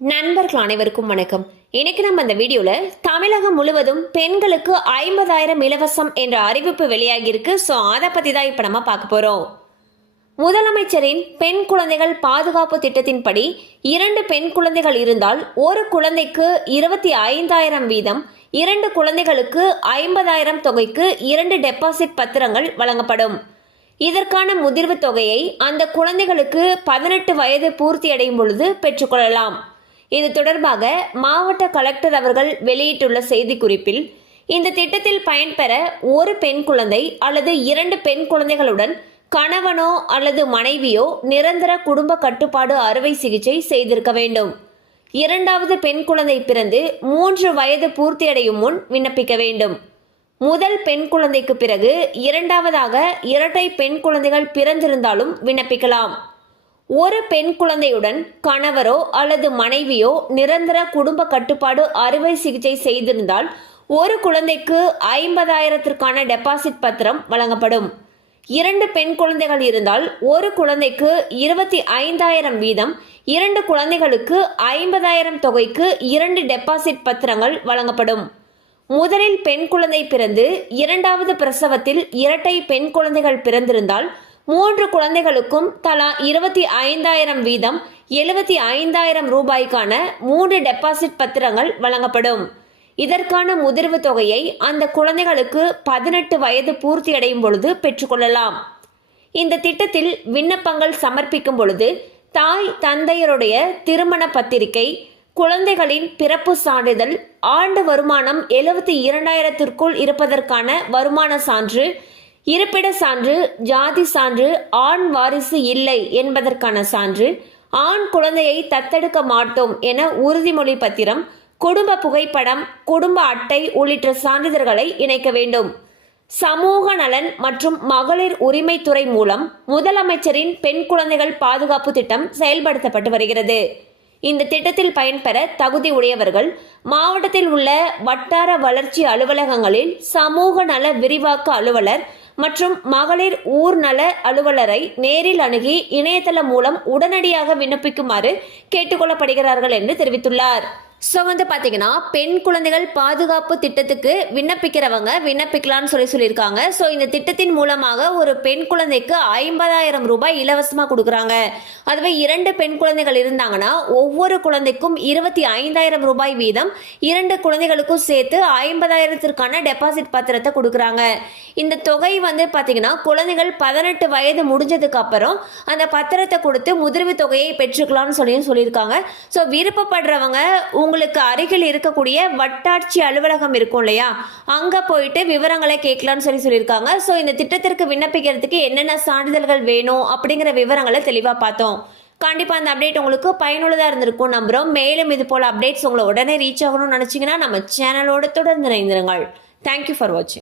நண்பர்கள் அனைவருக்கும் வணக்கம். இன்னைக்கு நம்ம இந்த வீடியோல தமிழகம் முழுவதும் பெண்களுக்கு ஐம்பதாயிரம் இலவசம் என்ற அறிவிப்பு வெளியாகியிருக்கு ஸோ அதை பத்தி தான் இப்போ நம்ம பார்க்க போறோம். முதலமைச்சரின் பெண் குழந்தைகள் பாதுகாப்பு திட்டத்தின்படி இரண்டு பெண் குழந்தைகள் இருந்தால் ஒரு குழந்தைக்கு இருபத்தி ஐந்தாயிரம் வீதம் இரண்டு குழந்தைகளுக்கு ஐம்பதாயிரம் தொகைக்கு இரண்டு டெபாசிட் பத்திரங்கள் வழங்கப்படும். இதற்கான முதிர்வு தொகையை அந்த குழந்தைகளுக்கு பதினெட்டு வயது பூர்த்தியடையும் பொழுது பெற்றுக்கொள்ளலாம் இது தொடர்பாக மாவட்ட கலெக்டர் அவர்கள் வெளியிட்டுள்ள செய்திக்குறிப்பில் இந்த திட்டத்தில் பயன்பெற ஒரு பெண் குழந்தை அல்லது இரண்டு பெண் குழந்தைகளுடன் கணவனோ அல்லது மனைவியோ நிரந்தர குடும்ப கட்டுப்பாடு அறுவை சிகிச்சை செய்திருக்க வேண்டும். இரண்டாவது பெண் குழந்தை பிறந்து மூன்று வயது பூர்த்தியடையும் முன் விண்ணப்பிக்க வேண்டும். முதல் பெண் குழந்தைக்கு பிறகு இரண்டாவதாக இரட்டை பெண் குழந்தைகள் பிறந்திருந்தாலும் விண்ணப்பிக்கலாம். ஒரு பெண் குழந்தையுடன் கணவரோ அல்லது மனைவியோ நிரந்தர குடும்ப கட்டுப்பாடு அறுவை சிகிச்சை செய்திருந்தால் ஒரு குழந்தைக்கு ஐம்பதாயிரத்திற்கான டெபாசிட் பத்திரம் வழங்கப்படும். இரண்டு பெண் குழந்தைகள் இருந்தால் ஒரு குழந்தைக்கு இருபத்தி ஐந்தாயிரம் வீதம் இரண்டு குழந்தைகளுக்கு ஐம்பதாயிரம் தொகைக்கு இரண்டு டெபாசிட் பத்திரங்கள் வழங்கப்படும். முதலில் பெண் குழந்தை பிறந்து இரண்டாவது பிரசவத்தில் இரட்டை பெண் குழந்தைகள் பிறந்திருந்தால் மூன்று குழந்தைகளுக்கும் தலா இருபத்தி ஐந்தாயிரம் வீதம் எழுபத்தி ஐந்தாயிரம் ரூபாய்க்கான மூன்று டெபாசிட் பத்திரங்கள் வழங்கப்படும். இதற்கான முதிர்வு தொகையை அந்த குழந்தைகளுக்கு பதினெட்டு வயது பூர்த்தியடையும் பொழுது பெற்றுக்கொள்ளலாம். இந்த திட்டத்தில் விண்ணப்பங்கள் சமர்ப்பிக்கும் பொழுது தாய் தந்தையருடைய திருமண பத்திரிகை குழந்தைகளின் பிறப்பு சான்றிதழ் ஆண்டு வருமானம் எழுபத்தி இரண்டாயிரத்திற்குள் இருப்பதற்கான வருமான சான்று இருப்பிட சான்று ஜாதி சான்று ஆண் வாரிசு இல்லை என்பதற்கான சான்று ஆண் குழந்தையை தத்தெடுக்க மாட்டோம் என உறுதிமொழி பத்திரம் குடும்ப புகைப்படம் குடும்ப அட்டை உள்ளிட்ட சான்றிதழ்களை இணைக்க வேண்டும். சமூக நலன் மற்றும் மகளிர் உரிமைத்துறை மூலம் முதலமைச்சரின் பெண் குழந்தைகள் பாதுகாப்பு திட்டம் செயல்படுத்தப்பட்டு வருகிறது. இந்த திட்டத்தில் பயன்பெற தகுதி உடையவர்கள் மாவட்டத்தில் உள்ள வட்டார வளர்ச்சி அலுவலகங்களில் சமூக நல விரிவாக்க அலுவலர் மற்றும் மகளிர் ஊர் நல அலுவலரை நேரில் அணுகி இணையதளம் மூலம் உடனடியாக விண்ணப்பிக்குமாறு கேட்டுக்கொள்ளப்படுகிறார்கள் என்று தெரிவித்துள்ளார். ஸோ வந்து பார்த்தீங்கன்னா பெண் குழந்தைகள் பாதுகாப்பு திட்டத்துக்கு விண்ணப்பிக்கிறவங்க விண்ணப்பிக்கலாம்னு சொல்லி சொல்லியிருக்காங்க. ஸோ இந்த திட்டத்தின் மூலமாக ஒரு பெண் குழந்தைக்கு ஐம்பதாயிரம் ரூபாய் இலவசமாக கொடுக்குறாங்க. அதுவே இரண்டு பெண் குழந்தைகள் இருந்தாங்கன்னா ஒவ்வொரு குழந்தைக்கும் இருபத்தி ஐந்தாயிரம் ரூபாய் வீதம் இரண்டு குழந்தைகளுக்கும் சேர்த்து ஐம்பதாயிரத்திற்கான டெபாசிட் பத்திரத்தை கொடுக்குறாங்க. இந்த தொகை வந்து பார்த்தீங்கன்னா குழந்தைகள் பதினெட்டு வயது முடிஞ்சதுக்கு அப்புறம் அந்த பத்திரத்தை கொடுத்து முதிர்வு தொகையை பெற்றுக்கலாம்னு சொல்லி சொல்லியிருக்காங்க. ஸோ விருப்பப்படுறவங்க உங்களுக்கு அருகில் இருக்கக்கூடிய வட்டாட்சி அலுவலகம் இருக்கும் இல்லையா? அங்கே போயிட்டு விவரங்களை கேட்கலான்னு சொல்லி சொல்லியிருக்காங்க. ஸோ இந்த திட்டத்திற்கு விண்ணப்பிக்கிறதுக்கு என்னென்ன சான்றிதழ்கள் வேணும் அப்படிங்கிற விவரங்களை தெளிவாக பார்த்தோம். கண்டிப்பாக அந்த அப்டேட் உங்களுக்கு பயனுள்ளதாக இருந்திருக்கும் நம்புகிறோம் மேலும் இது போல் அப்டேட்ஸ் உங்களை உடனே ரீச் ஆகணும்னு நினச்சிங்கன்னா நம்ம சேனலோட தொடர்ந்து இணைந்திருங்கள். தேங்க்யூ ஃபார் வாட்சிங்